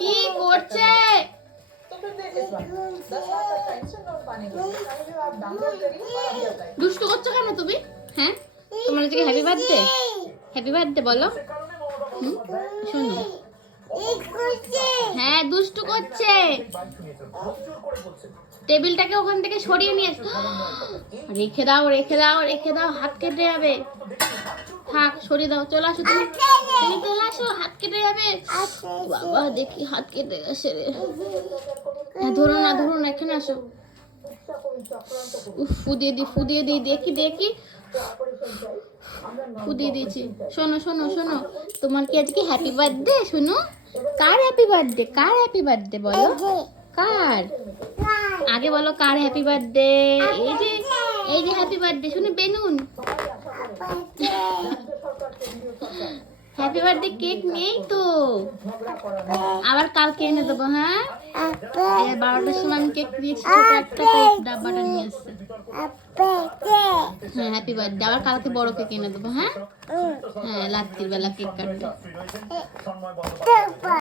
কি করছে? দুষ্টু করছো কেন তুমি? হ্যাঁ, তোমার আজকে হ্যাপি বার্থডে। হ্যাপি বার্থডে বলো। শোনো, হ্যাঁ দুষ্টু করছে। টেবিলটাকে ওখান থেকে সরিয়ে নিয়ে রেখে দাও, রেখে দাও, রেখে দাও, হাত কেটে যাবে। থাক, সরিয়ে দাও। চলে আসো তুমি, তুমি চলে আসো, হাত কেটে যাবে। বাবা দেখি হাত কেটে গেছে রে। হ্যাঁ ধরো না, ধরো না, এখানে আসো। ফুদিয়ে দিই, ফুদিয়ে দিই, দেখি দেখি। ফুদিয়ে দিয়েছি। শোনো শোনো শোনো, তোমার কি আজকে হ্যাপি বার্থডে? শোনো, কার হ্যাপি বার্থডে? কার হ্যাপি বার্থডে বলো? কার? আগে বলো কার হ্যাপি বার্থডে? এই যে, এই যে হ্যাপি বার্থডে। শুনে বেলুন, হ্যাপি বার্থডে কেক নেই তো, আবার কালকে এনে দেবো। হ্যাঁ, 12টার সময় আমি কেক দিয়েছি, ছোট একটা কেক ডাব্বাটা নিয়ে আসছে। হ্যাঁ হ্যাপি বার্থডে, আবার কালকে বড় কেক এনে দেবো। হ্যাঁ হ্যাঁ, রাত্রির বেলা কেক কাটবে।